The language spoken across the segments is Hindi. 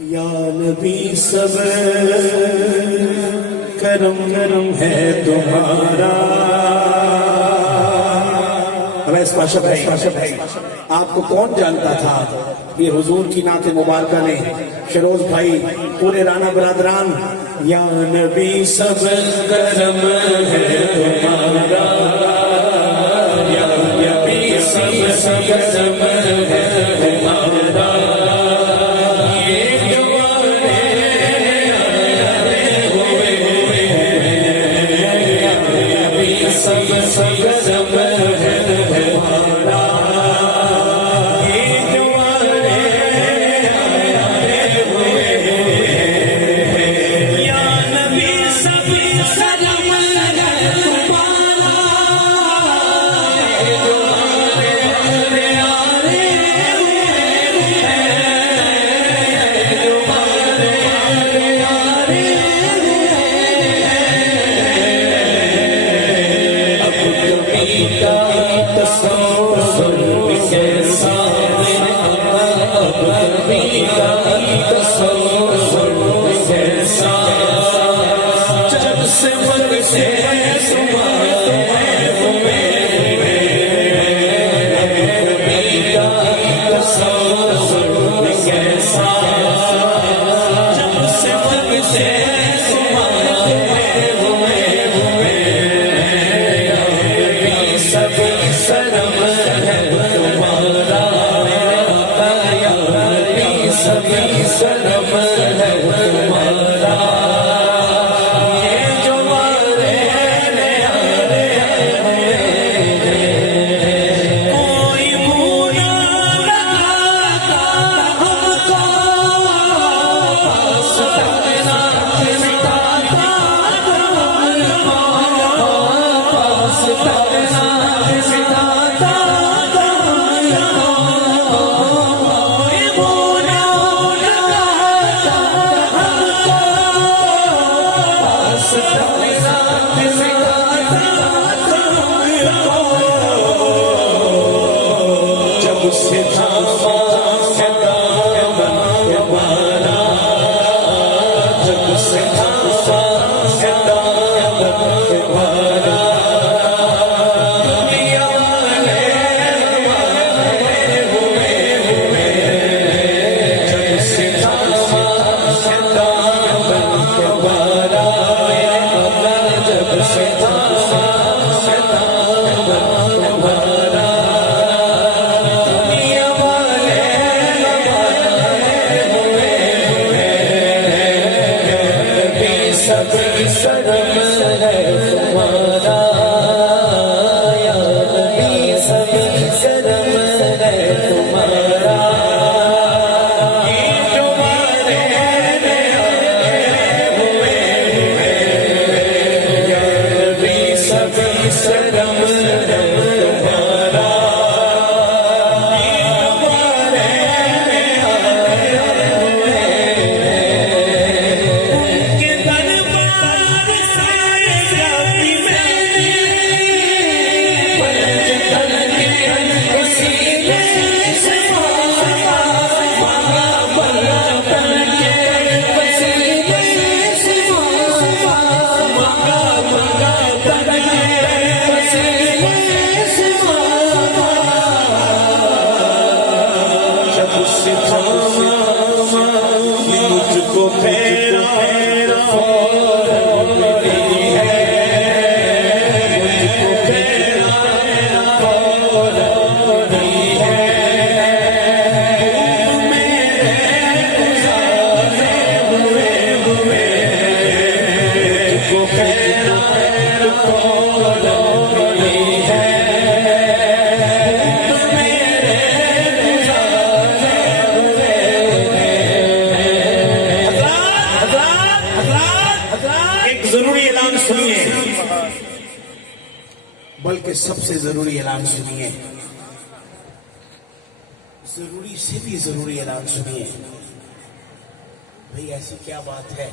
या नबी सब करम करम है तुम्हारा। अवैस पाशा भाई, आपको कौन जानता था ये हुजूर की नात मुबारका ने शरोज भाई पूरे राना बरादरान या नबी सब करम है तुम्हारा, या नबी सब करम है तुम्हारा, बल्कि सबसे जरूरी ऐलान सुनिए, जरूरी से भी जरूरी ऐलान सुनिए। भाई ऐसी क्या बात है,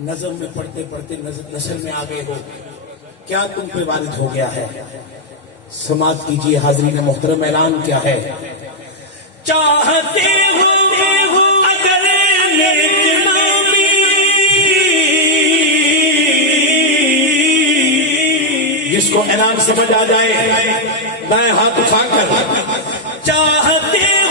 नज़म में पढ़ते पढ़ते नस्ल में आ गए हो, क्या तुम पे वारिद हो गया है? समात कीजिए हाज़रीन मोहतरम, ऐलान क्या है? चाहते हो जिसको ऐलान समझ आ जाए दाएं हाथ उठाकर चाहते